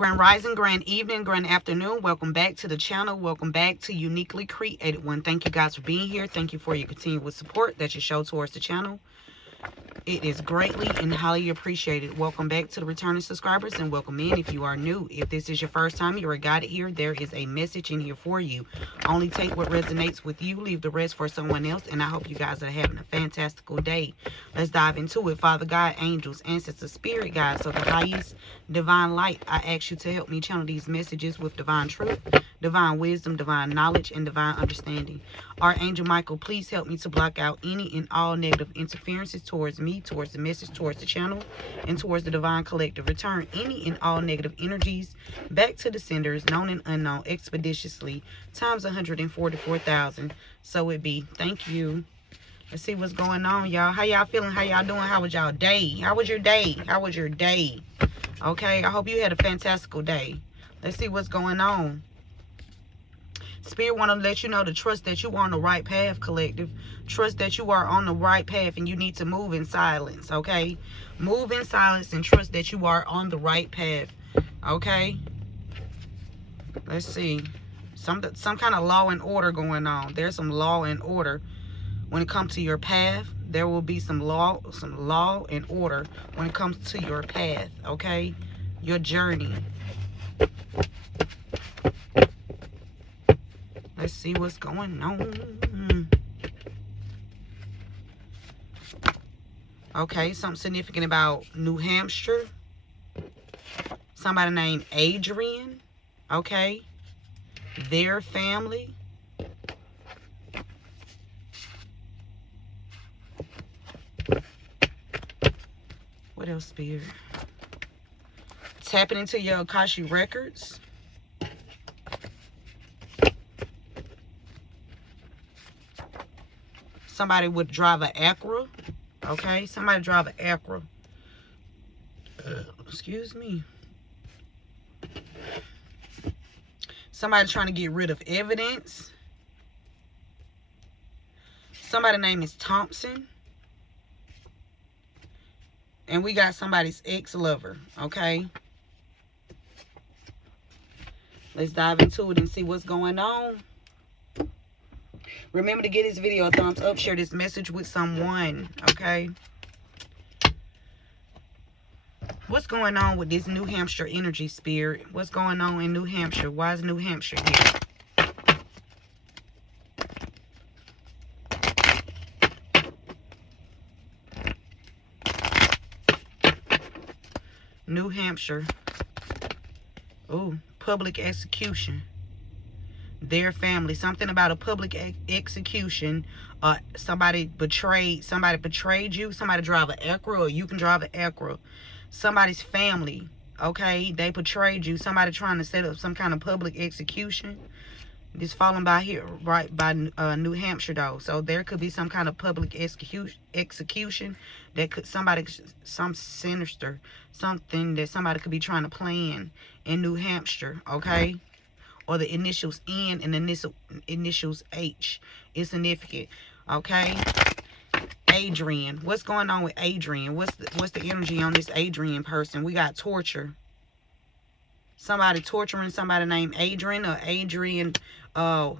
Grand Rising, Grand Evening, Grand Afternoon. Welcome back to the channel. Welcome back to Uniquely Created One. Thank you guys for being here. Thank you for your continued support that you show towards the channel. It is greatly and highly appreciated. Welcome back to the returning subscribers and welcome in if you are new. If this is your first time you are guided here, there is a message in here for you. Only take what resonates with you, leave the rest for someone else, and I hope you guys are having a fantastical day. Let's dive into it. Father God, angels, ancestors, spirit guides, so the highest divine light, I ask you to help me channel these messages with divine truth, divine wisdom, divine knowledge, and divine understanding. Archangel Michael, please help me to block out any and all negative interferences towards me, towards the message, towards the channel, and towards the divine collective. Return any and all negative energies back to the senders, known and unknown, expeditiously, times 144,000. So it be. Thank you. Let's see what's going on, y'all. How y'all feeling? How y'all doing? How was y'all day? How was your day? How was your day? Okay, I hope you had a fantastical day. Let's see what's going on. Spirit want to let you know to trust that you are on the right path, collective. Trust that you are on the right path and you need to move in silence, okay? Move in silence and trust that you are on the right path, okay? Let's see. Some kind of law and order going on. There's some law and order. When it comes to your path, there will be some law and order when it comes to your path, okay? Your journey. Let's see what's going on. Okay, something significant about New Hampshire. Somebody named Adrian. Okay. Their family. What else, Spirit? Tapping into your Akashic records. Somebody would drive an Acura. Okay, somebody drive an Acura. Excuse me. Somebody trying to get rid of evidence. Somebody's name is Thompson. And we got somebody's ex-lover. Okay. Let's dive into it and see what's going on. Remember to give this video a thumbs up. Share this message with someone. Okay. What's going on with this New Hampshire energy, Spirit? What's going on in New Hampshire? Why is New Hampshire here? New Hampshire. Oh, public execution. Their family. Something about a public execution. Somebody betrayed you. Somebody drive an Acura, or you can drive an Acura. Somebody's family. Okay, they betrayed you. Somebody trying to set up some kind of public execution. This falling by here, right by New Hampshire, though. So there could be some kind of public execution that could some sinister, something that somebody could be trying to plan in New Hampshire. Okay. Or the initials N and the initials H is significant. Okay. Adrian. What's going on with Adrian? What's the energy on this Adrian person? We got torture. Somebody torturing somebody named Adrian, or Adrian. I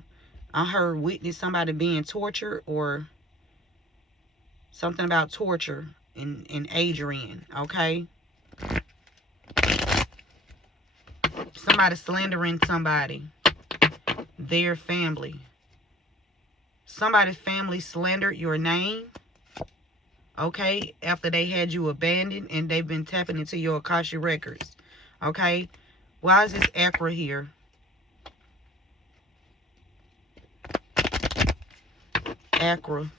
heard witness somebody being tortured, or something about torture in Adrian. Okay. Somebody slandering somebody. Their family. Somebody's family slandered your name. Okay. After they had you abandoned and they've been tapping into your Akashic records. Okay. Why is this Acura here? Acura.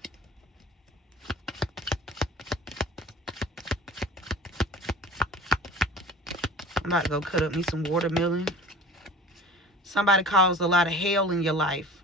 I'm about to go cut up me some watermelon. Somebody caused a lot of hell in your life.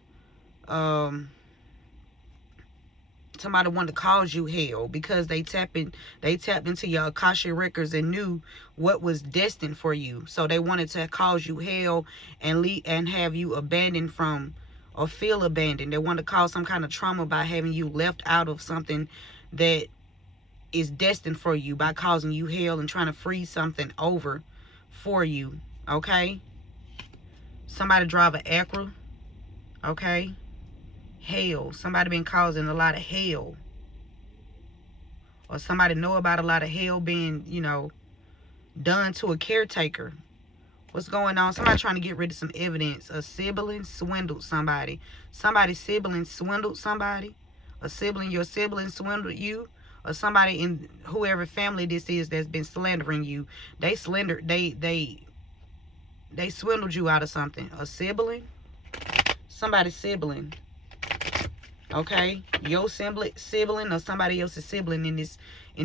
Somebody wanted to cause you hell because they tapped into your Akashic records and knew what was destined for you. So they wanted to cause you hell and have you abandoned from, or feel abandoned. They wanted to cause some kind of trauma by having you left out of something that is destined for you, by causing you hell and trying to freeze something over for you. Okay. Somebody drive an Acura. Okay. Hell. Somebody been causing a lot of hell. Or somebody know about a lot of hell being, you know, done to a caretaker. What's going on? Somebody trying to get rid of some evidence. A sibling swindled somebody. Somebody's sibling swindled somebody. A sibling, your sibling swindled you. Or somebody in whoever family this is that's been slandering you. They swindled you out of something. A sibling. Somebody's sibling. Okay, your sibling or somebody else's sibling in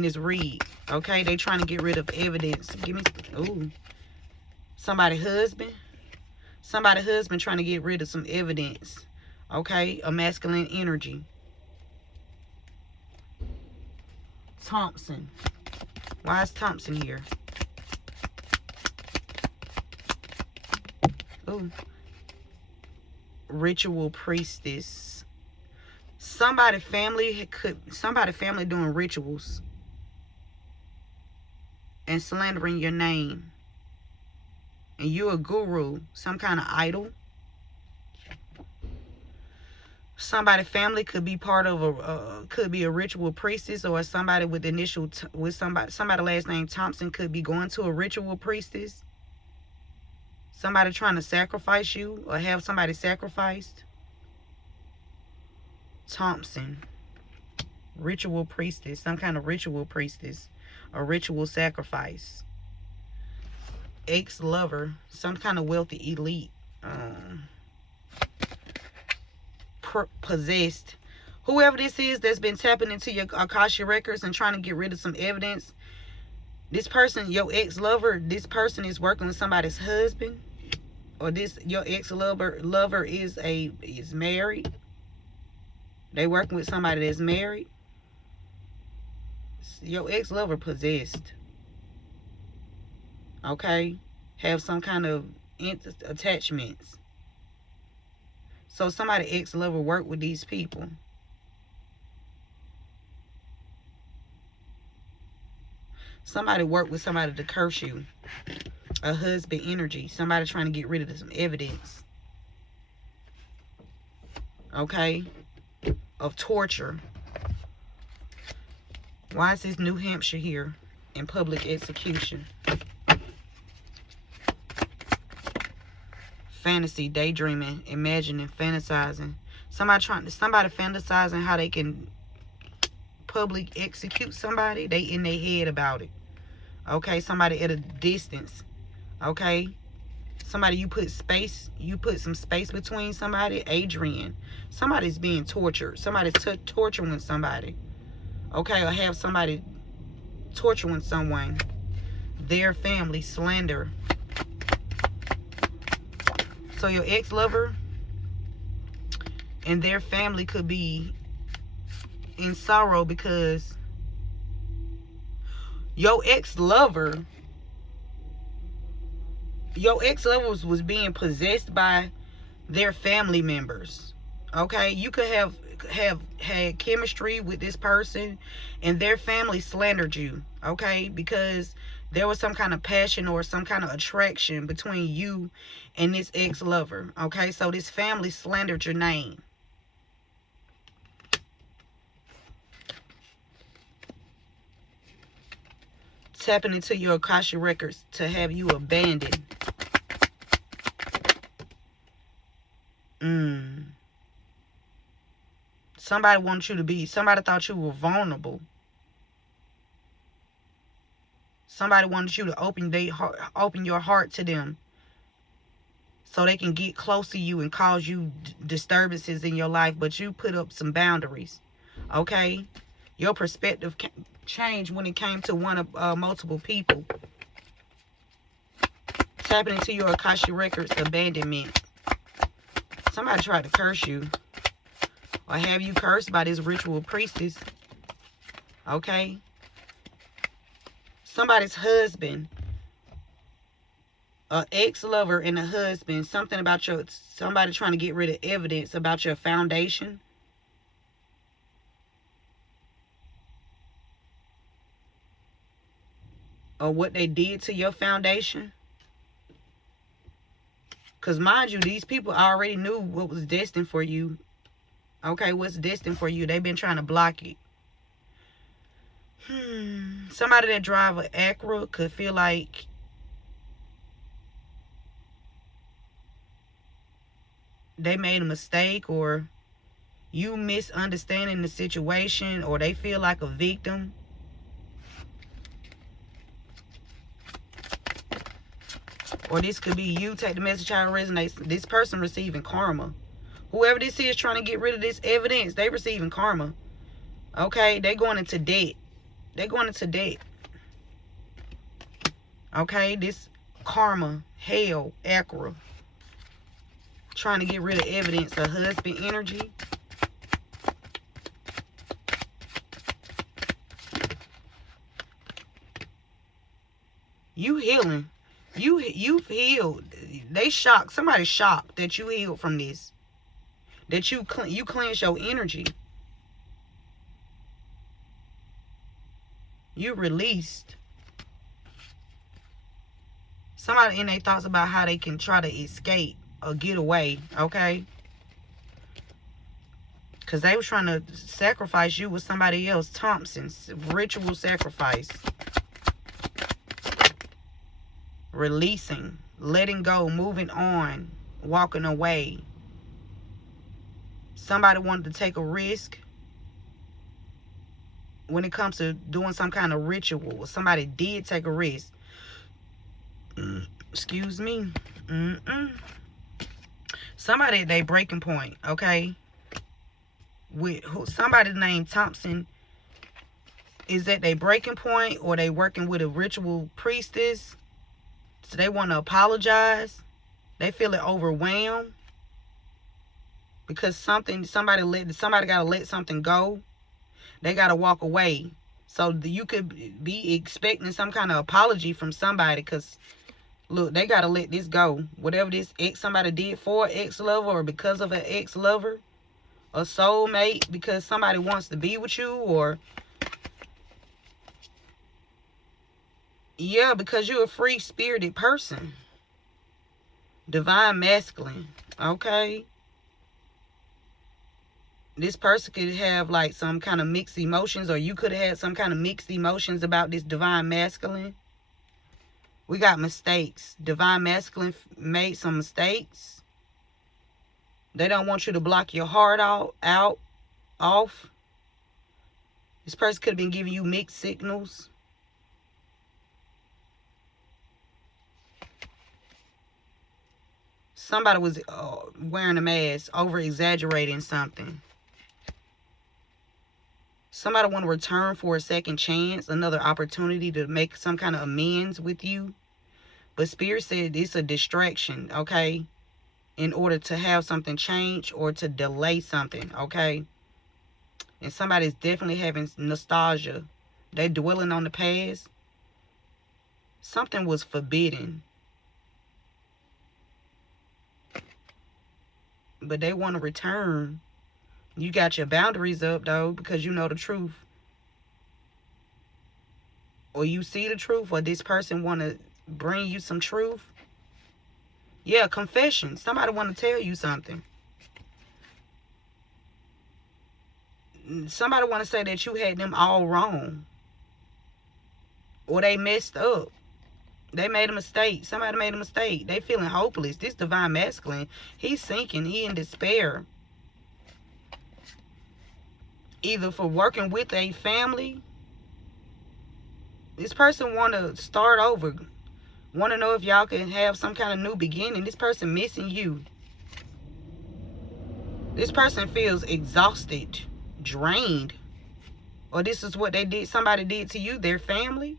this read. Okay, they trying to get rid of evidence. Give me, ooh, somebody's husband trying to get rid of some evidence. Okay, a masculine energy. Thompson. Why is Thompson here? Ooh, ritual priestess. Somebody family doing rituals and slandering your name. And you're a guru, some kind of idol. Somebody family could be part of could be a ritual priestess, or somebody with initial with somebody last name Thompson could be going to a ritual priestess. Somebody trying to sacrifice you or have somebody sacrificed. Thompson. Ritual priestess. Some kind of ritual priestess. A ritual sacrifice. Ex-lover. Some kind of wealthy elite. Possessed. Whoever this is that's been tapping into your Akasha records and trying to get rid of some evidence. This person, your ex-lover, this person is working with somebody's husband. Or your ex-lover is married. They working with somebody that's married. Your ex-lover possessed. Okay? Have some kind of attachments. So somebody ex-lover work with these people. Somebody work with somebody to curse you. A husband energy. Somebody trying to get rid of some evidence. Okay? Of torture. Why is this New Hampshire here in public execution? Fantasy, daydreaming, imagining, fantasizing. Somebody fantasizing how they can public execute somebody. They in their head about it. Okay, somebody at a distance. Okay, somebody you put some space between somebody. Adrian. Somebody's being tortured. Somebody's torturing somebody. Okay, or have somebody torturing someone. Their family, slander. So your ex-lover and their family could be in sorrow because your ex-lover was being possessed by their family members. Okay, you could have had chemistry with this person and their family slandered you. Okay, because there was some kind of passion or some kind of attraction between you and this ex-lover. Okay, so this family slandered your name. Tapping into your Akasha records to have you abandoned. Somebody wanted you to be, somebody thought you were vulnerable. Somebody wanted you to open your heart to them so they can get close to you and cause you disturbances in your life, but you put up some boundaries. Okay? Your perspective changed when it came to one of multiple people. Tapping into your Akasha records, abandonment. Somebody tried to curse you or have you cursed by this ritual priestess. Okay? Somebody's husband, an ex-lover and a husband, something about somebody trying to get rid of evidence about your foundation. Or what they did to your foundation. Because mind you, these people already knew what was destined for you. Okay, what's destined for you. They've been trying to block it. Somebody that drive an Acura could feel like they made a mistake, or you misunderstanding the situation, or they feel like a victim. Or this could be you. Take the message how it resonates. This person receiving karma. Whoever this is trying to get rid of this evidence, they receiving karma. Okay, they going into debt. They're going into debt. Okay, this karma, hell, Acura. Trying to get rid of evidence of husband energy. You healing. You've healed. They shocked. Somebody's shocked that you healed from this. That you cleanse your energy. You released. Somebody in their thoughts about how they can try to escape or get away, okay? Because they were trying to sacrifice you with somebody else. Thompson's ritual sacrifice. Releasing, letting go, moving on, walking away. Somebody wanted to take a risk when it comes to doing some kind of ritual. Somebody did take a risk. Excuse me. Somebody at their breaking point, okay? With somebody named Thompson is at their breaking point, or they working with a ritual priestess. So they want to apologize. They feeling overwhelmed because somebody got to let something go. They got to walk away. So you could be expecting some kind of apology from somebody, because look, they got to let this go. Whatever this somebody did for an ex-lover, or because of an ex-lover, a soulmate, because somebody wants to be with you, or yeah, because you're a free-spirited person. Divine masculine, okay? This person could have like some kind of mixed emotions, or you could have had some kind of mixed emotions about this divine masculine. We got mistakes. Divine masculine made some mistakes. They don't want you to block your heart off. This person could have been giving you mixed signals. Somebody was wearing a mask, over-exaggerating something. Somebody want to return for a second chance, another opportunity to make some kind of amends with you. But Spirit said it's a distraction, okay? In order to have something change or to delay something, okay? And somebody's definitely having nostalgia. They dwelling on the past. Something was forbidden. But they want to return. You got your boundaries up, though, because you know the truth. Or you see the truth, or this person want to bring you some truth. Yeah, confession. Somebody want to tell you something. Somebody want to say that you had them all wrong. Or they messed up. They made a mistake. Somebody made a mistake. They feeling hopeless. This divine masculine, he's sinking. He in despair. Either for working with a family. This person want to start over. Want to know if y'all can have some kind of new beginning. This person missing you. This person feels exhausted, drained. Or this is what they did. Somebody did to you, their family.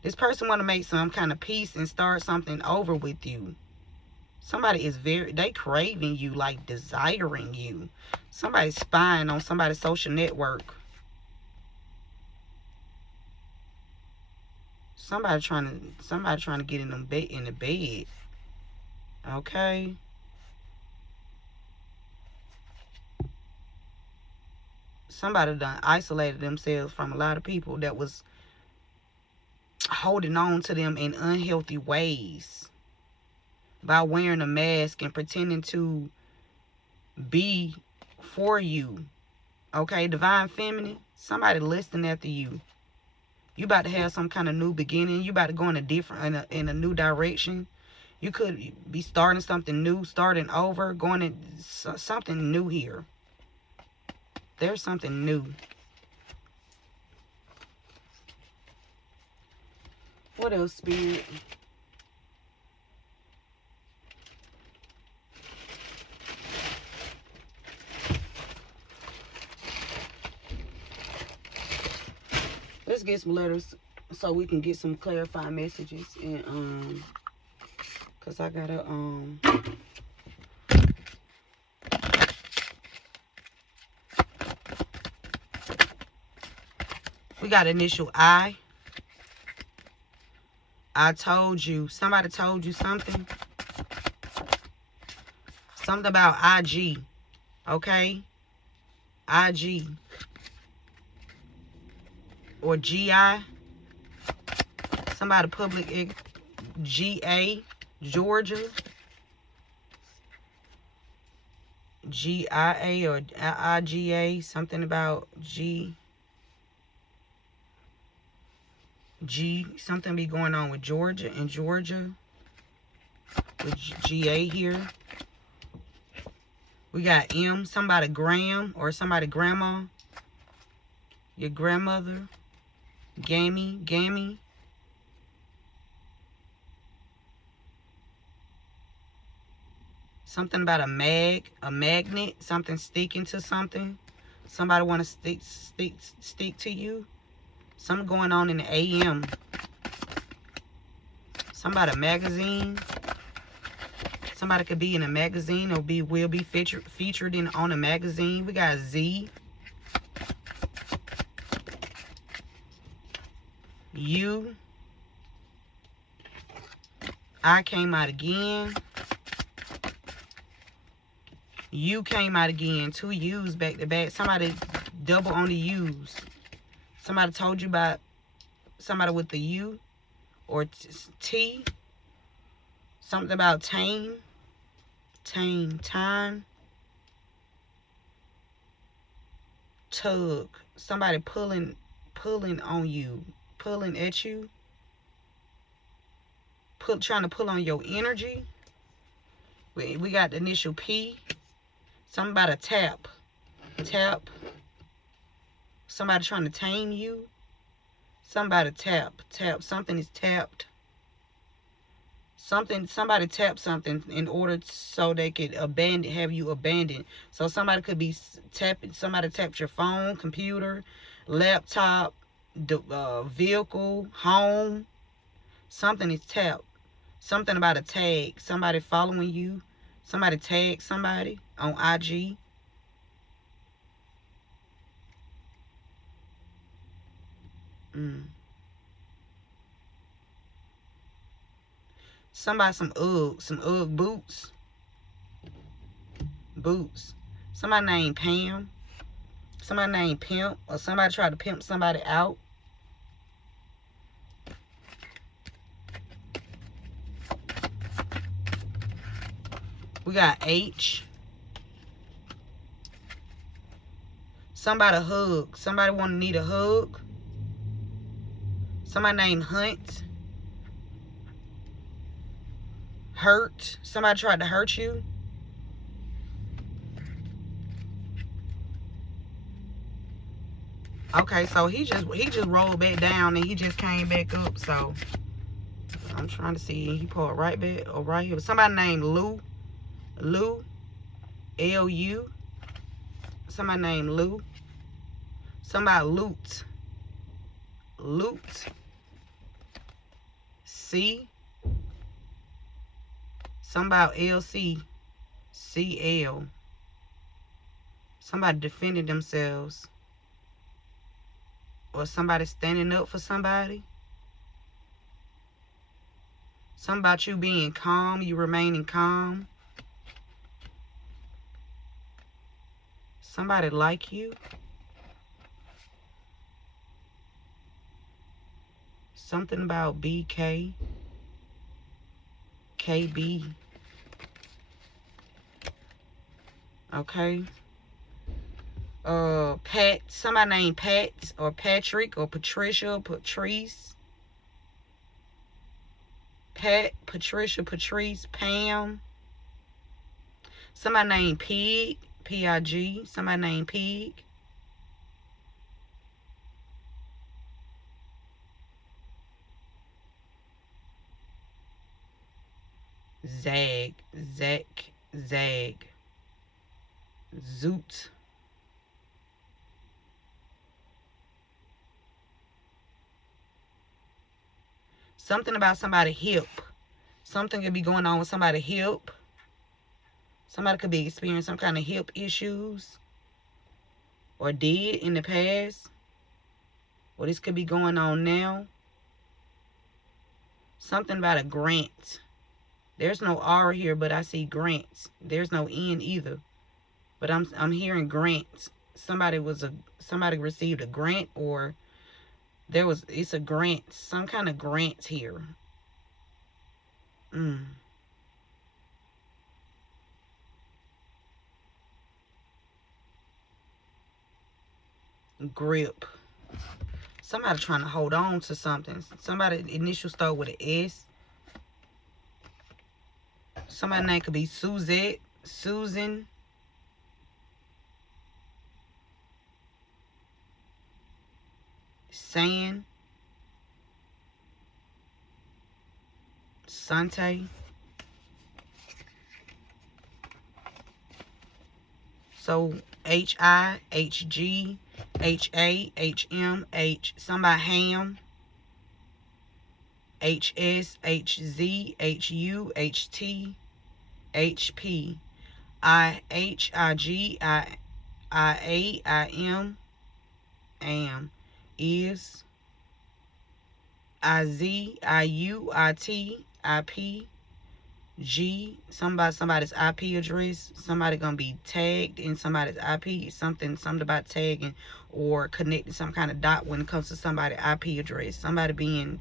This person want to make some kind of peace and start something over with you. Somebody is they craving you, like desiring you. Somebody's spying on somebody's social network. Somebody trying to get in the bed. Okay. Somebody done isolated themselves from a lot of people that was holding on to them in unhealthy ways. by wearing a mask and pretending to be for you. Okay, divine feminine, somebody listening after you. You about to have some kind of new beginning. You about to go in a different, in a new direction. You could be starting something new, starting over, going in something new here. There's something new. What else, Spirit? Let's get some letters so we can get some clarifying messages. And cause I gotta we got initial I told you. Somebody told you something. Something about IG. Okay? IG. Or GI. Somebody public GA. Georgia. GIA or IGA. Something about G. Something be going on with Georgia and Georgia. With GA here. We got M. Somebody Graham or somebody grandma. Your grandmother. Gammy. Something about a magnet, something sticking to something. Somebody want to stick to you. Something going on in the AM. Somebody magazine. Somebody could be in a magazine or will be featured on a magazine. We got Z. You. I came out again. You came out again. 2 U's back to back. Somebody double on the U's. Somebody told you about somebody with the U or T. Something about time. Tug. Somebody pulling on you. Pulling at you. Trying to pull on your energy. We got the initial P. Something about a tap. Somebody trying to tame you. Somebody tap. Something is tapped. Somebody tapped something in order so they could have you abandoned. So somebody could be tapping. Somebody tapped your phone, computer, laptop, vehicle, home. Something is tapped. Something about a tag. Somebody following you. Somebody tagged somebody on IG. Somebody some Ugg boots. Somebody named Pam. Somebody named Pimp. Or somebody tried to pimp somebody out. We got H. Somebody hug. Somebody want to need a hug. Somebody named Hunt. Hurt. Somebody tried to hurt you. Okay, so he just rolled back down and he just came back up. So I'm trying to see. He pulled right back or right here. Somebody named Lou. L-U. Somebody named Lou. Somebody Loot. C. Somebody LC. CL. Somebody defending themselves. Or somebody standing up for somebody. Something about you being calm. You remaining calm. Somebody like you. Something about BK. KB. Okay. Pat, somebody named Pat or Patrick or Patricia, Patrice. Pat, Patricia, Patrice, Pam. Somebody named Pig, P-I-G. Somebody named Pig. Zag, Zach, Zag. Zoot. Something about somebody hip. Something could be going on with somebody hip. Somebody could be experiencing some kind of hip issues. Or did in the past. Or this could be going on now. Something about a grant. There's no R here, but I see grants. There's no N either. But I'm hearing grants. Somebody received a grant, or it's a grant. Some kind of grant here. Grip. Somebody trying to hold on to something. Somebody initial start with an S. Somebody's name could be Suzette, Susan. San. Sante. So H-I, H-G, H-A, H-M, H. Somebody Ham. H-S, H-Z, H-U, H-T, H-P. I-H, I-G, I-A, I-M, am. Is. I-Z, I-U, I-T, I-P, G. Somebody's IP address. Somebody gonna be tagged in somebody's IP. Something about tagging or connecting some kind of dot when it comes to somebody's IP address. Somebody being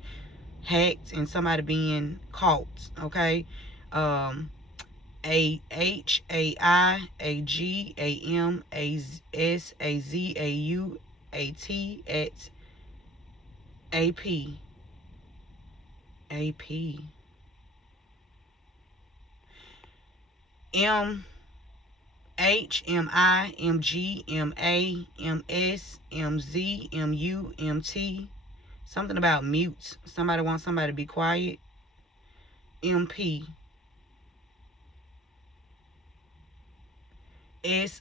hacked and somebody being caught. Okay. A-H, A-I, A-G, A-M, A-S, A-Z, A-U, A-T, at A-P. A-P. M, H, M-I, M-G, M-A, M-S, M-Z, M-U, M-T. Something about mute. Somebody wants somebody to be quiet. M-P. S-H-S-I-S-G.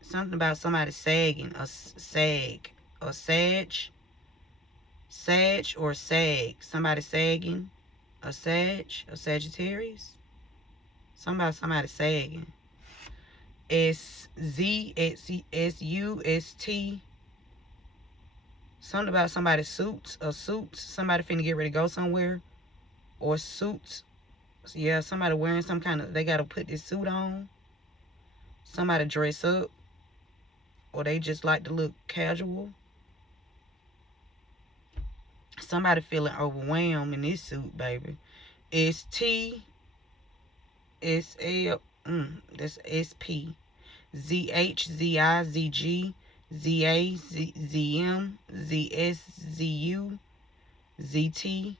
Something about somebody sagging. A sag. A sag. Sag or sag. Somebody sagging. A sag. A Sagittarius. Somebody sagging. S-Z-S-U-S-T. Something about somebody's suits. A suit. Somebody finna get ready to go somewhere. Or suits. Yeah, somebody wearing some kind of, they got to put this suit on. Somebody dress up. Or they just like to look casual. Somebody feeling overwhelmed in this suit, baby. S-T. S-L. That's S-P. Z-H. Z-I. Z-G. Z-A. Z-M. Z-S. Z-U. Z-T.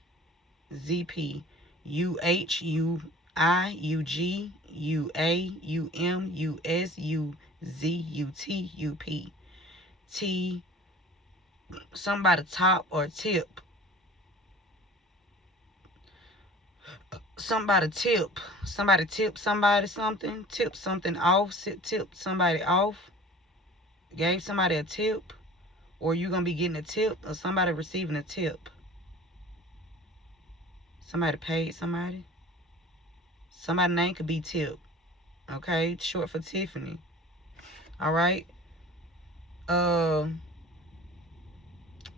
Z-P. U-H, U-I, U-G, U-A, U-M, U-S, U-Z, U-T, U-P. T, somebody top or tip. Somebody tip. Somebody tip somebody something. Tip something off. Tip somebody off. Gave somebody a tip. Or you going to be getting a tip. Or somebody receiving a tip. Somebody paid somebody. Somebody's name could be Tip. Okay? Short for Tiffany. Alright?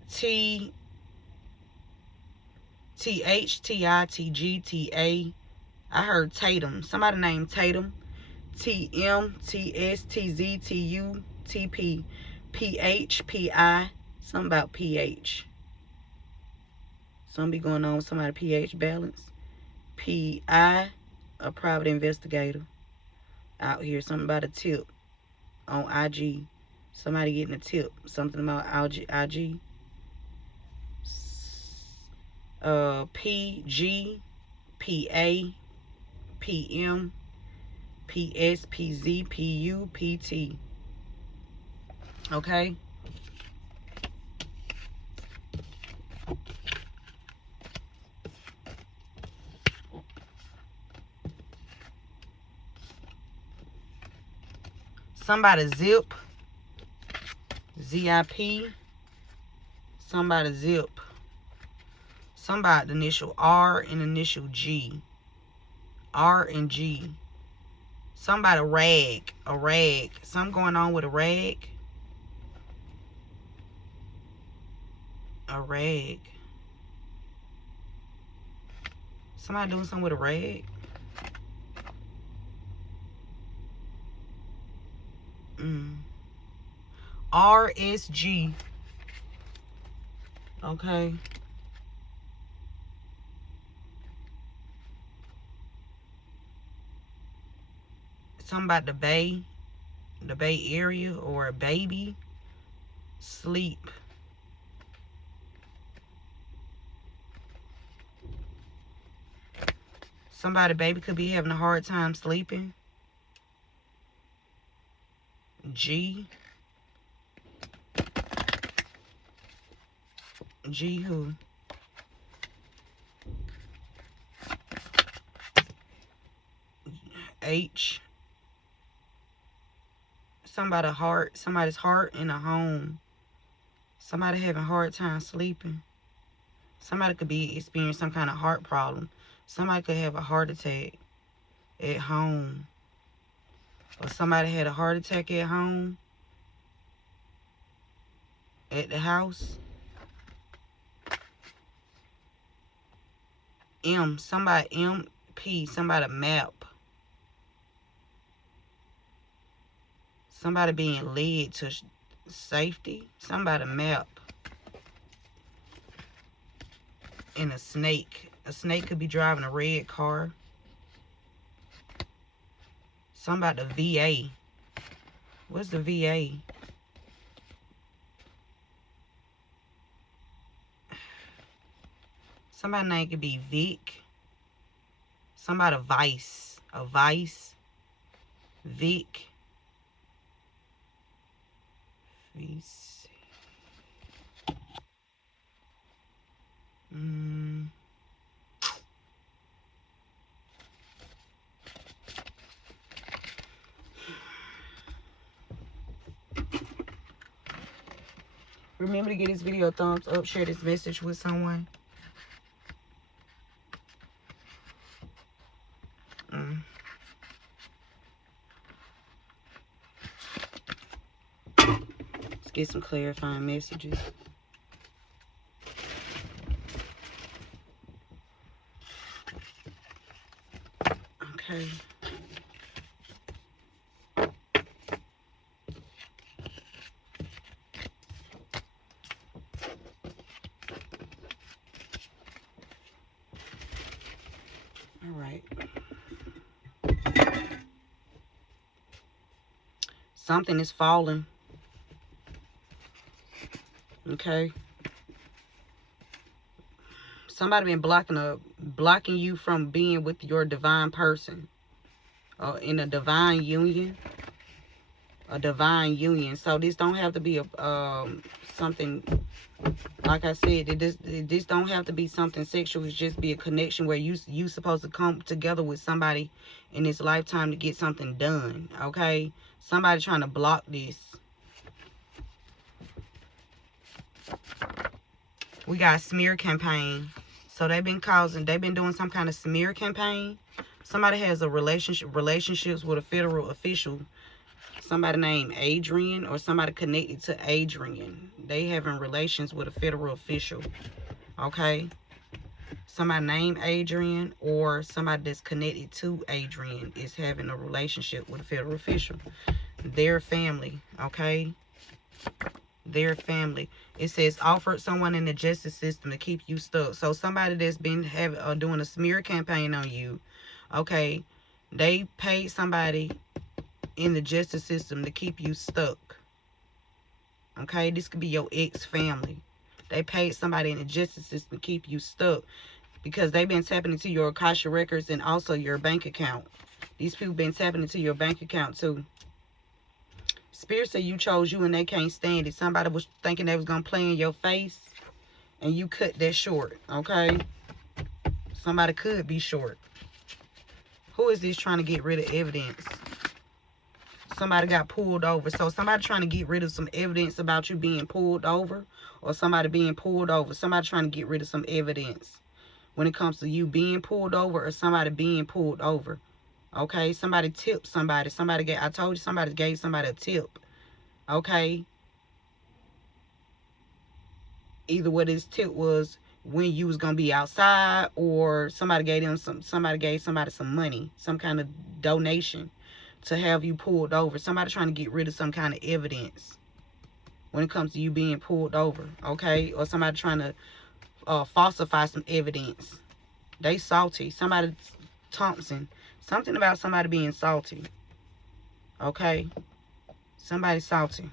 T. T-H. T-I. T-G. T-A. I heard Tatum. Somebody named Tatum. T-M. T-S. T-Z. T-U. T-P. P-H. P-I. Something about P-H. Something be going on with somebody pH balance. P-I. a private investigator out here. Something about a tip on IG. Somebody getting a tip. Something about IG. PG, PA, PM, PS, PZ, PU, PT. Okay? Somebody zip. ZIP. Somebody zip. Somebody initial R and initial G. R and G. Somebody rag. A rag. Something going on with a rag. A rag. Somebody doing something with a rag. RSG. Okay. Something about the Bay Area, or a baby. Sleep. Somebody, baby, could be having a hard time sleeping. G who? H. Somebody's heart in a home. Somebody having a hard time sleeping. Somebody could be experiencing some kind of heart problem. Somebody could have a heart attack at home. Or somebody had a heart attack at home. At the house. Somebody MP. Somebody map. Somebody being led to safety. Somebody map. And a snake. A snake could be driving a red car. Somebody VA. What's the VA? Somebody's name could be Vic. Somebody Vice. A Vice. Vic. VC. Remember to give this video a thumbs up. Share this message with someone. Let's get some clarifying messages. Okay. All right. Something is falling. Okay. Somebody been blocking you from being with your divine person. In a divine union. A divine union. So this don't have to be a something, like I said, this don't have to be something sexual. It's just be a connection where you supposed to come together with somebody in this lifetime to get something done. Okay? Somebody trying to block this. We got a smear campaign. So they've been doing some kind of smear campaign. Somebody has a relationships with a federal official. Somebody named Adrian, or somebody connected to Adrian. They having relations with a federal official. Okay? Somebody named Adrian, or somebody that's connected to Adrian is having a relationship with a federal official. Their family. Okay? Their family. It says offered someone in the justice system to keep you stuck. So somebody that's been doing a smear campaign on you, Okay, they paid somebody in the justice system to keep you stuck. Okay, this could be your ex-family. They paid somebody in the justice system to keep you stuck because they've been tapping into your Akasha records and also your bank account. These people been tapping into your bank account too. Spirit said you chose you and they can't stand it. Somebody was thinking they was going to play in your face and you cut that short, okay? Somebody could be short. Who is this trying to get rid of evidence? Somebody got pulled over. So somebody trying to get rid of some evidence about you being pulled over, or somebody being pulled over. Somebody trying to get rid of some evidence when it comes to you being pulled over or somebody being pulled over. Okay, somebody tipped somebody. I told you somebody gave somebody a tip. Okay. Either what his tip was when you was gonna be outside, or somebody gave somebody some money, some kind of donation to have you pulled over. Somebody trying to get rid of some kind of evidence when it comes to you being pulled over, okay? Or somebody trying to falsify some evidence. They salty. Somebody, Thompson. Something about somebody being salty, okay? Somebody salty.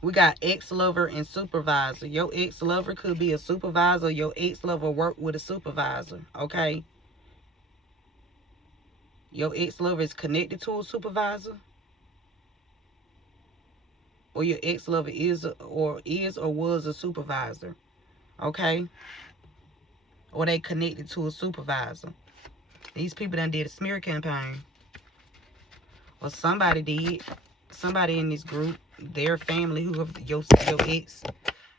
We got ex-lover and supervisor. Your ex-lover could be a supervisor. Your ex-lover worked with a supervisor, okay? Your ex-lover is connected to a supervisor. Or your ex-lover is or was a supervisor, okay? Or they connected to a supervisor. These people done did a smear campaign. Or somebody did. Somebody in this group, their family, who your ex.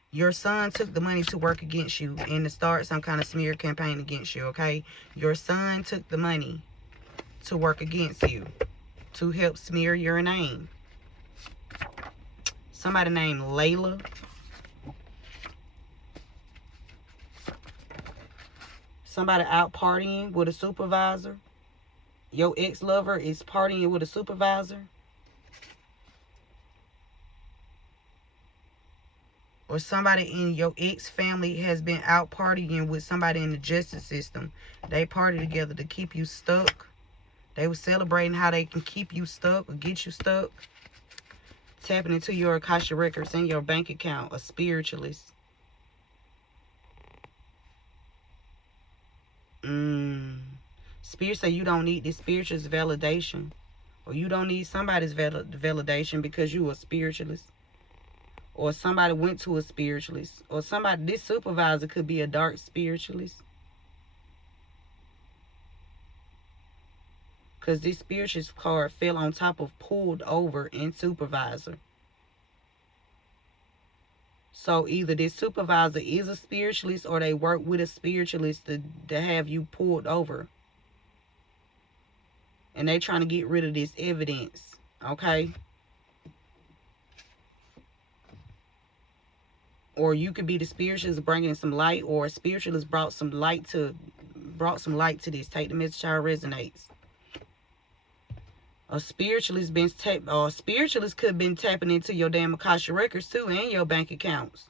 Your son took the money to work against you and to start some kind of smear campaign against you, okay? Your son took the money to work against you, to help smear your name. Somebody named Layla. Somebody out partying with a supervisor. Your ex-lover is partying with a supervisor. Or somebody in your ex-family has been out partying with somebody in the justice system. They party together to keep you stuck. They were celebrating how they can keep you stuck or get you stuck. Tapping into your Akasha records and your bank account. A spiritualist. Spirit say you don't need this spiritualist validation. Or you don't need somebody's validation because you a spiritualist. Or somebody went to a spiritualist. Or somebody, this supervisor could be a dark spiritualist. Because this spiritualist card fell on top of pulled over and supervisor. So either this supervisor is a spiritualist or they work with a spiritualist to have you pulled over. And they trying to get rid of this evidence. Okay? Or you could be the spiritualist bringing some light, or a spiritualist brought some light to this. Take the message how it resonates. A spiritualist could have been tapping into your damn Akasha records too, and your bank accounts.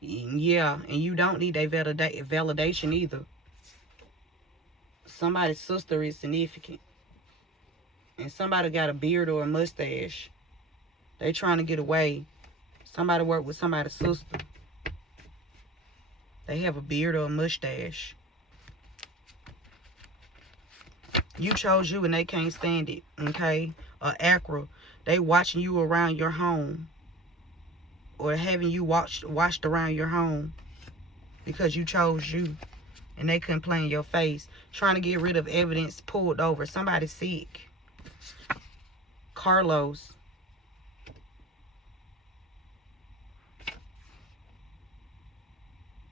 Yeah, and you don't need a validation either. Somebody's sister is significant. And somebody got a beard or a mustache. They trying to get away. Somebody worked with somebody's sister. They have a beard or a mustache. You chose you and they can't stand it, okay? Or Acra, they watching you around your home. Or having you watched around your home because you chose you. And they couldn't play in your face. Trying to get rid of evidence pulled over. Somebody sick. Carlos.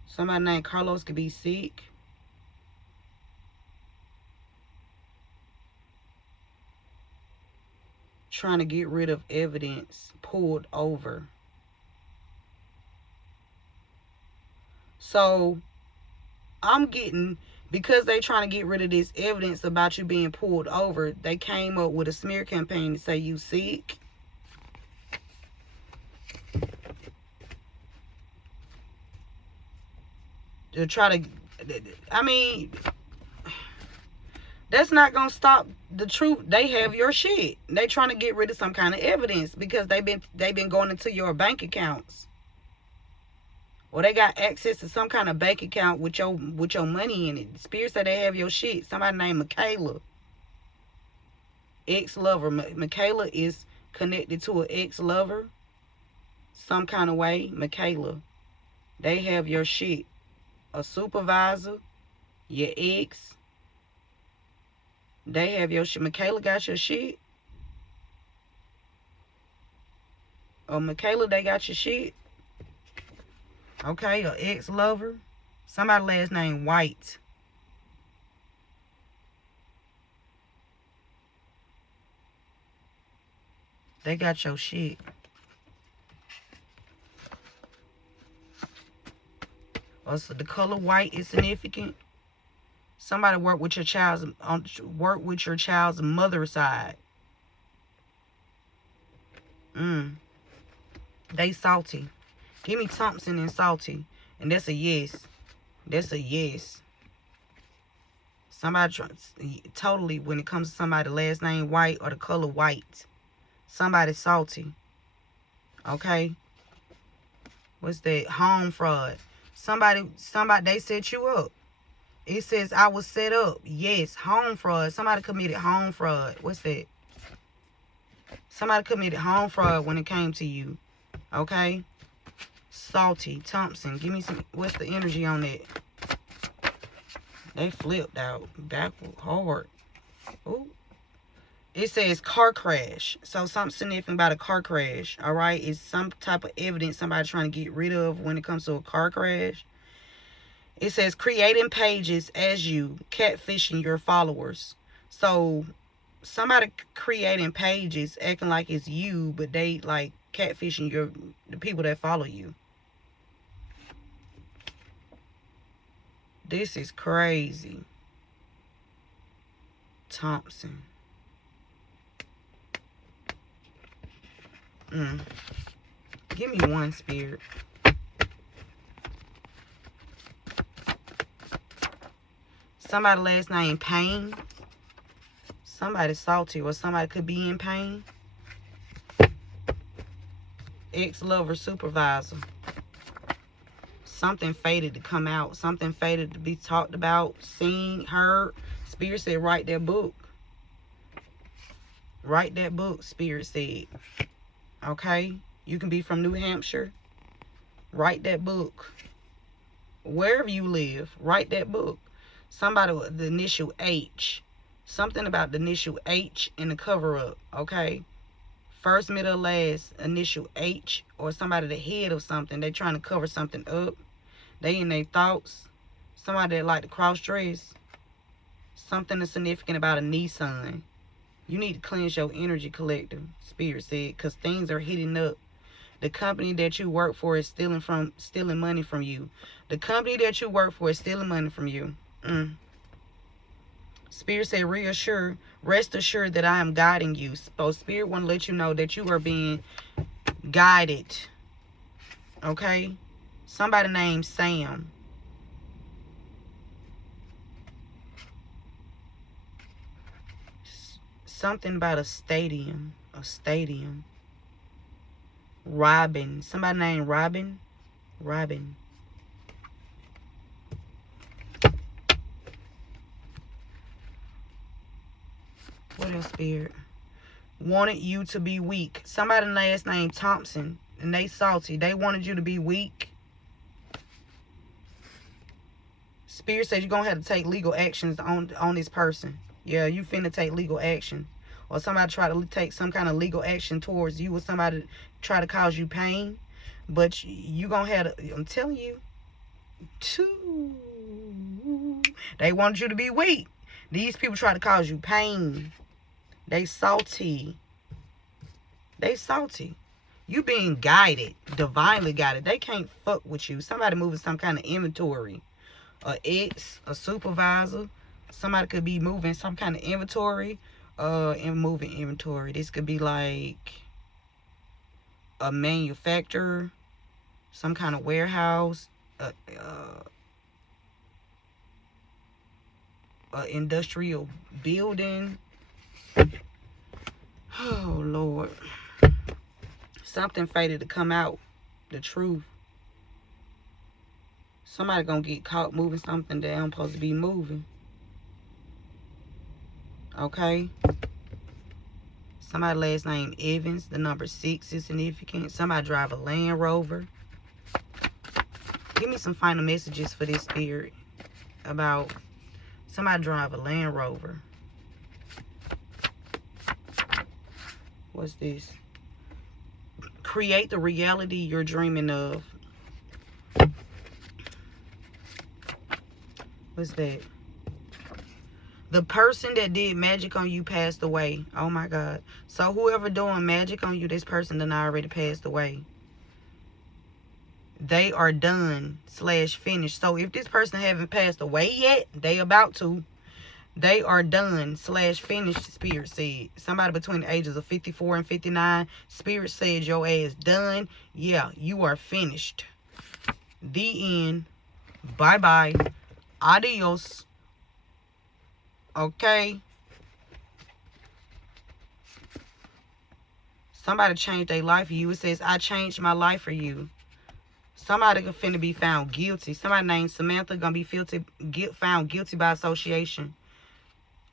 Somebody named Carlos could be sick. Trying to get rid of evidence pulled over. So, I'm getting, because they trying to get rid of this evidence about you being pulled over, they came up with a smear campaign to say you sick. To try to I mean, that's not gonna stop the truth. They have your shit. They trying to get rid of some kind of evidence because they've been going into your bank accounts. Or they got access to some kind of bank account with your money in it. Spirit said they have your shit. Somebody named Michaela, ex-lover. Michaela is connected to an ex-lover some kind of way. Michaela, they have your shit. A supervisor, your ex, they have your shit. Michaela got your shit. Or Michaela, they got your shit. Okay, an ex-lover. Somebody last name White. They got your shit. Also, the color white is significant. Somebody work with your child's mother side. They salty. Give me Thompson and salty. And that's a yes. That's a yes. Somebody totally, when it comes to somebody last name White or the color white, somebody salty. Okay? What's that? Home fraud. Somebody, they set you up. It says I was set up. Yes, home fraud. Somebody committed home fraud. What's that? Somebody committed home fraud when it came to you. Okay? Salty. Thompson. Give me some. What's the energy on that? They flipped out. Backward. Hard. Ooh. It says car crash. So something significant about a car crash. Alright? It's some type of evidence somebody trying to get rid of when it comes to a car crash. It says creating pages as you, catfishing your followers. So somebody creating pages acting like it's you, but they like catfishing the people that follow you. This is crazy. Thompson. Give me one, Spirit. Somebody last name Pain. Somebody salty or somebody could be in pain. Ex-lover supervisor. Something fated to come out. Something fated to be talked about, seen, heard. Spirit said write that book. Write that book, Spirit said. Okay? You can be from New Hampshire. Write that book. Wherever you live, write that book. Somebody with the initial H. Something about the initial H in the cover-up. Okay? First, middle, last, initial H. Or somebody the head of something. They trying to cover something up. They in their thoughts. Somebody that like to cross-dress. Something that's significant about a Nissan. You need to cleanse your energy, collective, Spirit said, because things are heating up. The company that you work for is stealing money from you. The company that you work for is stealing money from you. Spirit said, rest assured that I am guiding you. So Spirit want to let you know that you are being guided. Okay? Somebody named Sam. Something about a stadium. A stadium. Robin. Somebody named Robin. Robin. What else, Spirit? Wanted you to be weak. Somebody last name Thompson. And they salty. They wanted you to be weak. Spirit says you're going to have to take legal actions on this person. Yeah, you finna take legal action. Or somebody try to take some kind of legal action towards you. Or somebody try to cause you pain. But you going to have to, I'm telling you. They wanted you to be weak. These people try to cause you pain. They salty. They salty. You being guided. Divinely guided. They can't fuck with you. Somebody moving some kind of inventory. A ex, a supervisor. Somebody could be moving some kind of inventory. And moving inventory. This could be like a manufacturer. Some kind of warehouse. industrial building. Oh, Lord. Something fated to come out. The truth. Somebody gonna get caught moving something they don't supposed to be moving. Okay? Somebody last name Evans. The number 6 is significant. Somebody drive a Land Rover. Give me some final messages for this spirit about somebody drive a Land Rover. What's this? Create the reality you're dreaming of. What's that? The person that did magic on you passed away. Oh my God. So whoever doing magic on you, this person done already passed away. They are done / finished. So if this person haven't passed away yet, they about to. They are done / finished, Spirit said. Somebody between the ages of 54 and 59. Spirit said your ass done. Yeah, you are finished. The end. Bye-bye. Adios. Okay? Somebody changed their life for you. It says, I changed my life for you. Somebody finna be found guilty. Somebody named Samantha gonna be found guilty by association.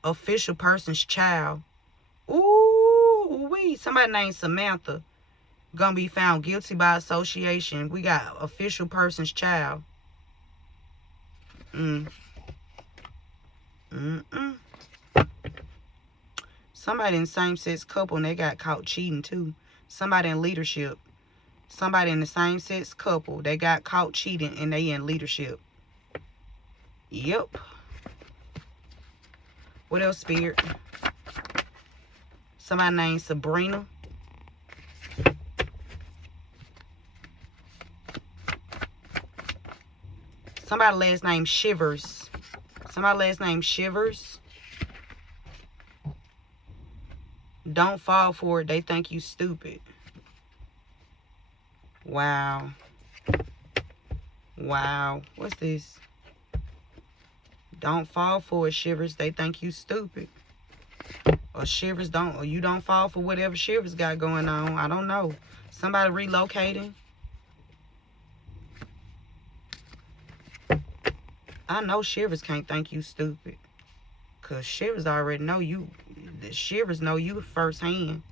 Official person's child. Ooh, wait. Somebody named Samantha gonna be found guilty by association. We got official person's child. Somebody in same-sex couple and they got caught cheating too. Somebody in leadership. Somebody in the same-sex couple, they got caught cheating and they in leadership. Yep. What else, Spirit? Somebody named Sabrina. Somebody last name Shivers. Somebody last name Shivers. Don't fall for it. They think you stupid. Wow. Wow. What's this? Don't fall for it, Shivers. They think you stupid. Or Shivers don't. Or you don't fall for whatever Shivers got going on. I don't know. Somebody relocating. I know Shivers can't think you stupid. Because Shivers already know you. The Shivers know you firsthand.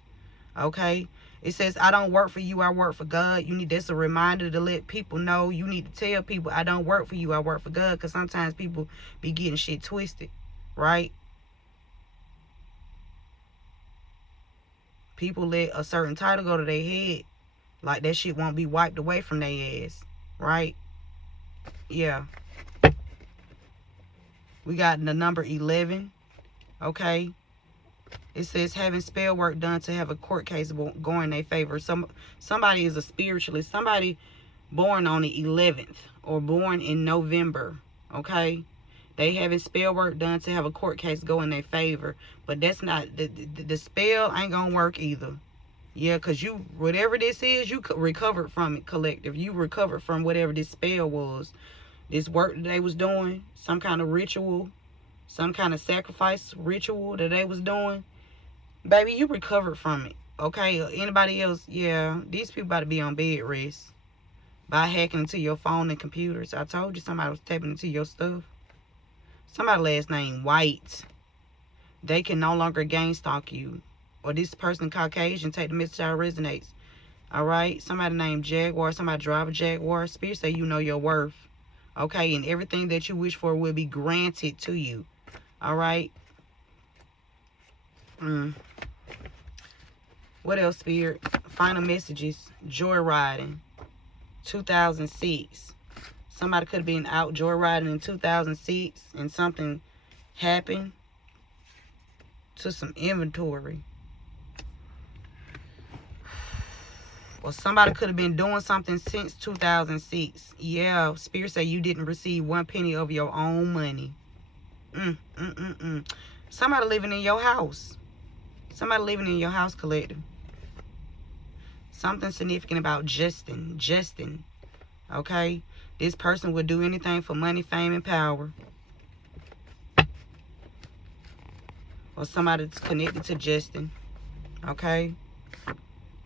Okay? It says, I don't work for you, I work for God. That's a reminder to let people know. You need to tell people, I don't work for you, I work for God. Because sometimes people be getting shit twisted. Right? People let a certain title go to their head. Like that shit won't be wiped away from their ass. Right? Yeah. We got the number 11. Okay? It says having spell work done to have a court case go in their favor. Somebody is a spiritualist. Somebody born on the 11th or born in November. Okay? They having spell work done to have a court case go in their favor. But that's not, the spell ain't gonna work either. Yeah, because you, whatever this is, you recovered from it, collective. You recovered from whatever this spell was. This work that they was doing. Some kind of ritual. Some kind of sacrifice ritual that they was doing. Baby, you recovered from it. Okay? Anybody else? Yeah. These people about to be on bed rest. By hacking into your phone and computers. I told you somebody was tapping into your stuff. Somebody last name White. They can no longer gang stalk you. Or this person Caucasian. Take the message how it resonates. Alright? Somebody named Jaguar. Somebody drive a Jaguar. Spirit say you know your worth. Okay? And everything that you wish for will be granted to you. Alright? What else, Spirit? Final messages. Joyriding. 2006. Somebody could have been out joyriding in 2006 and something happened to some inventory. Or somebody could have been doing something since 2006. Yeah, Spirit say you didn't receive 1 penny of your own money. Somebody living in your house. Somebody living in your house, collective. Something significant about Justin. Okay? This person would do anything for money, fame, and power. or somebody that's connected to Justin. Okay.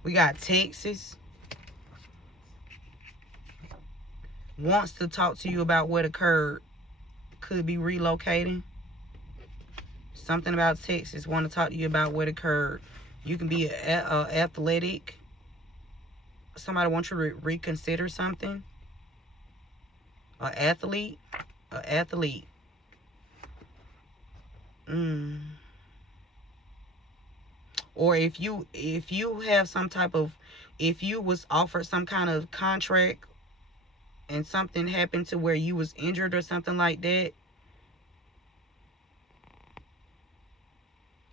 We got Texas. Wants to talk to you about what occurred. Could be relocating. Something about Texas. Want to talk to you about what occurred. You can be athletic. Somebody wants you to reconsider something. An athlete. An athlete. Or if you have some type of, if you was offered some kind of contract and something happened to where you was injured or something like that,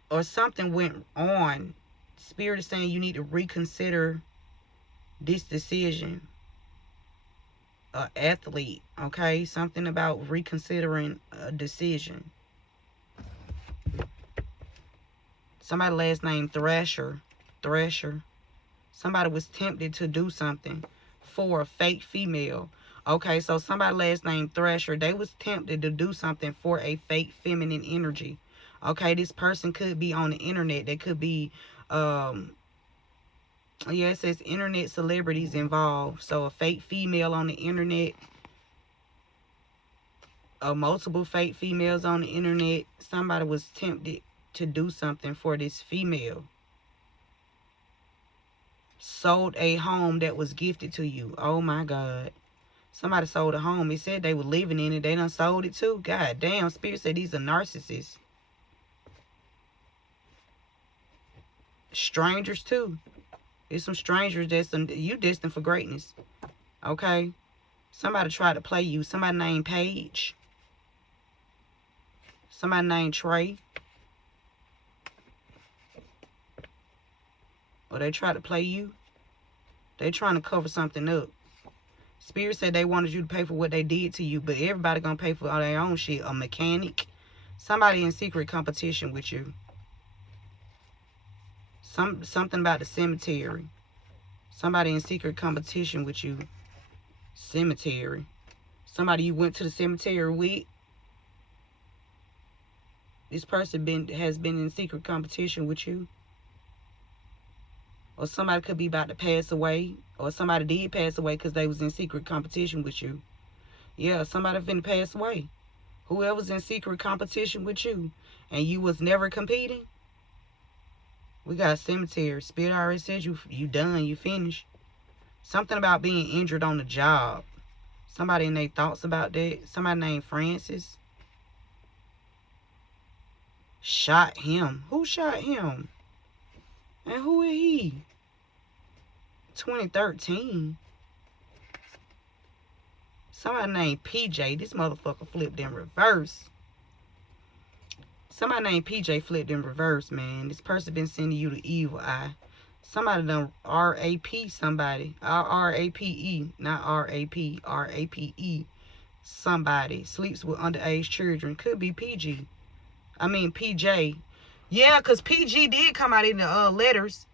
or something went on, Spirit is saying you need to reconsider this decision. An athlete, okay? Something about reconsidering a decision. Somebody last name Thrasher. Somebody was tempted to do something for a fake female. Okay, so somebody last name Thrasher, they was tempted to do something for a fake feminine energy. Okay, this person could be on the internet. They could be, yeah, it says internet celebrities involved. So a fake female on the internet. Multiple fake females on the internet. Somebody was tempted to do something for this female. Sold a home that was gifted to you. Oh my God. Somebody sold a home. It said they were living in it. They done sold it too. God damn. Spirit said these are narcissists. Strangers too. There's some strangers that's you destined for greatness. Okay. Somebody tried to play you. Somebody named Paige. Somebody named Trey. Or they tried to play you. They trying to cover something up. Spirit said they wanted you to pay for what they did to you, but everybody gonna pay for all their own shit. A mechanic. Somebody in secret competition with you. Something about the cemetery. Somebody in secret competition with you. Cemetery. Somebody you went to the cemetery with. This person has been in secret competition with you. Or somebody could be about to pass away. Or somebody did pass away because they was in secret competition with you. Yeah, somebody finna pass away. Whoever's in secret competition with you and you was never competing. We got cemetery. Spirit already said you done, you finished. Something about being injured on the job. Somebody in their thoughts about that. Somebody named Francis. Shot him. Who shot him? And who is he? 2013. Somebody named PJ. This motherfucker flipped in reverse. Somebody named PJ flipped in reverse, man. This person been sending you the evil eye. Somebody done R-A-P somebody. R-A-P-E. Not R-A-P. R-A-P-E. Somebody. Sleeps with underage children. Could be PG. I mean PJ. Yeah, because PG did come out in the letters.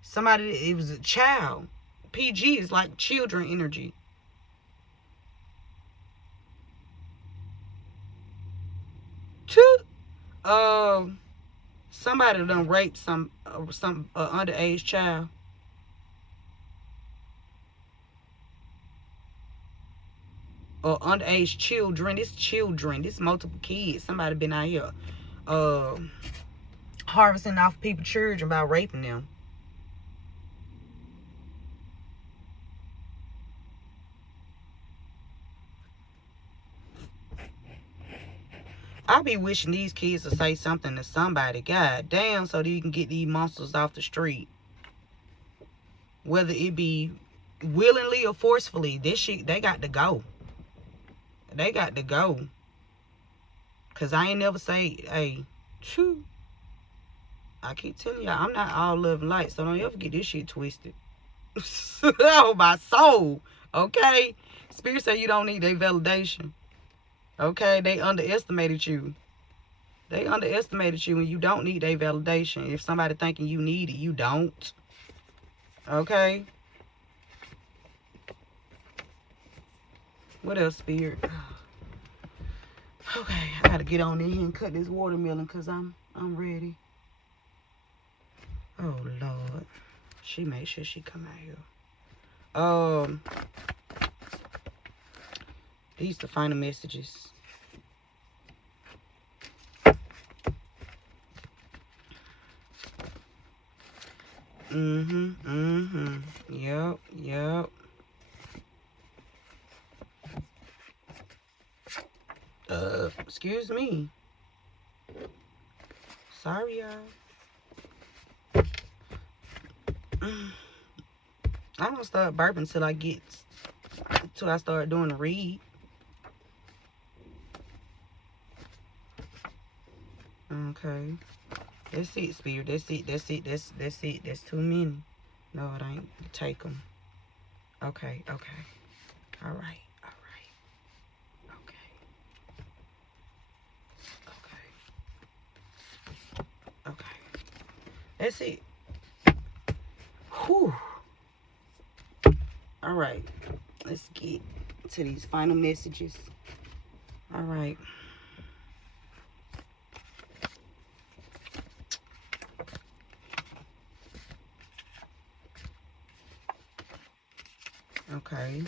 Somebody, it was a child. PG is like children energy. Somebody done raped some underage child. Or underage children. It's children. This multiple kids. Somebody been out here harvesting off people's children by raping them. I be wishing these kids would say something to somebody. God damn, so that you can get these monsters off the street. Whether it be willingly or forcefully. This shit, they got to go. They got to go. Because I ain't never say, hey, shoo. I keep telling y'all, I'm not all love and light. So don't ever get this shit twisted. Oh, my soul. Okay? Spirit say you don't need their validation. Okay, they underestimated you. They underestimated you and you don't need their validation. If somebody thinking you need it, you don't. Okay? What else, Spirit? Okay, I gotta get on in here and cut this watermelon because I'm I'm ready. Oh, Lord. She made sure she come out here. These the final messages. Yep. Excuse me. Sorry, y'all. I don't start burping till I start doing the read. Okay. That's it, Spirit. That's it. That's it. That's too many. No, it ain't. Take them. Okay. All right. Okay. That's it. Whew. All right. Let's get to these final messages. All right. Okay.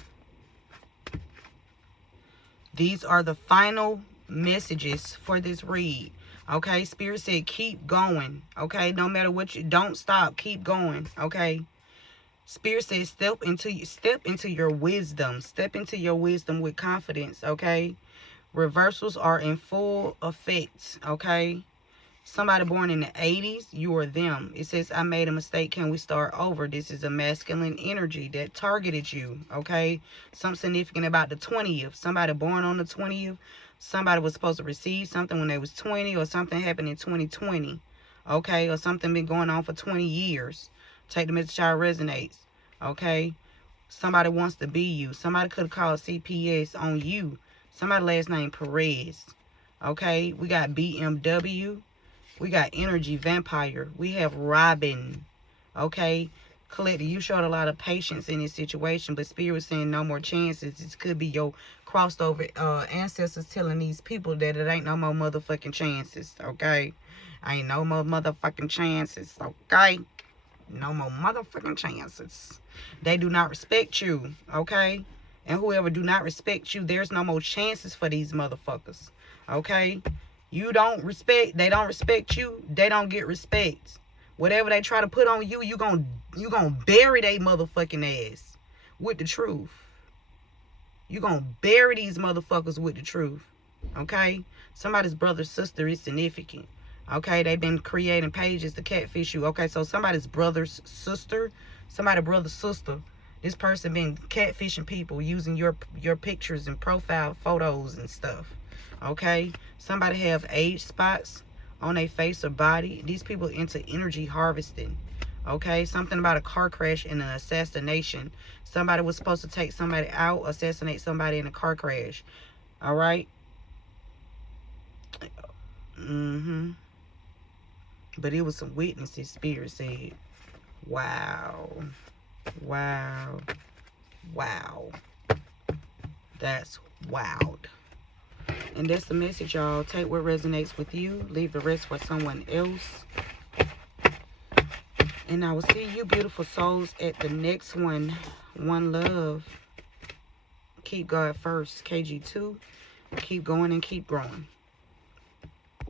These are the final messages for this read. Okay. Spirit said keep going. Okay. No matter what you don't stop. Keep going. Okay. Spirit says step into your wisdom. Step into your wisdom with confidence. Okay. Reversals are in full effect. Okay. Somebody born in the 80s, you are them. It says, I made a mistake. Can we start over? This is a masculine energy that targeted you, okay? Something significant about the 20th. Somebody born on the 20th. Somebody was supposed to receive something when they was 20, or something happened in 2020, okay? Or something been going on for 20 years. Take the message how it resonates, okay? Somebody wants to be you. Somebody could have called CPS on you. Somebody last name Perez, okay? We got BMW. We got Energy Vampire. We have Robin. Okay? Collector, you showed a lot of patience in this situation, but Spirit was saying no more chances. This could be your crossed over ancestors telling these people that it ain't no more motherfucking chances. Okay? Ain't no more motherfucking chances. Okay? No more motherfucking chances. They do not respect you. Okay? And whoever do not respect you, there's no more chances for these motherfuckers. Okay? You don't respect, they don't respect you, they don't get respect. Whatever they try to put on you, you gonna bury they motherfucking ass with the truth. You gonna bury these motherfuckers with the truth. Okay? Somebody's brother, sister is significant. Okay? They've been creating pages to catfish you. Okay, so somebody's brother's sister, this person been catfishing people using your pictures and profile photos and stuff. Okay, somebody have age spots on their face or body. These people into energy harvesting. Okay, something about a car crash and an assassination. Somebody was supposed to take somebody out, assassinate somebody in a car crash. All right. But it was some witnesses. Spirit said, wow, that's wild. And that's the message, y'all. Take what resonates with you. Leave the rest for someone else. And I will see you beautiful souls at the next one. One love. Keep God first. KG2. Keep going and keep growing.